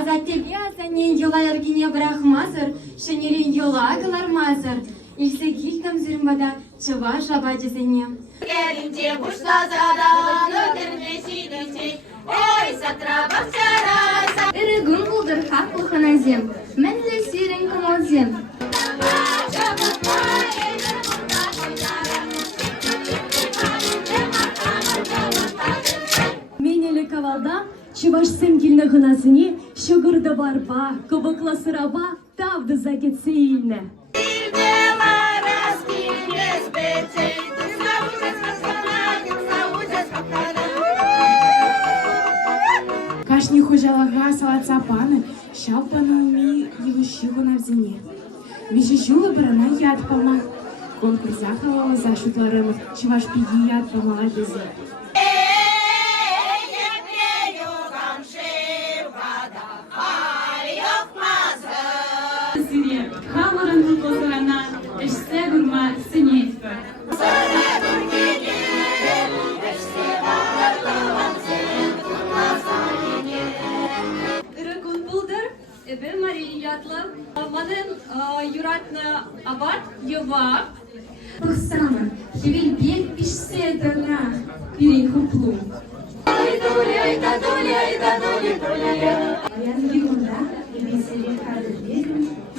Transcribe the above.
Азаттебе азанен yola ergine bırakmazır, şenelin yola kılarmazır. İlse gildim zirmbada çıva şaba cesene. Gelince kuşlazadan öldürmesini çek. Ey satra bakçara. Irıgın buldur haklı hanazim. Menle sirin kamozim. Менелі кавалда Чывашсем келіні ғынасыне Шығырды барба, кыбықла сыраба Тавды закетсе иліне. Кашни хожалага салатса паны, шаппаны уми елушигу навзине. Вижежула барана яд палма. Конкурс захавала за шутларым, Чываш пиги яд палмала безе. Халарын тұлғызырана ішсе бұрма сінетпі. Ырыгын бұлдыр, әбі Мариятла, манын юратны абат, ева. Пахсана, хевел бек пишсе дана. Пирин хуплу. Аян гигунда, эбесере хады берін.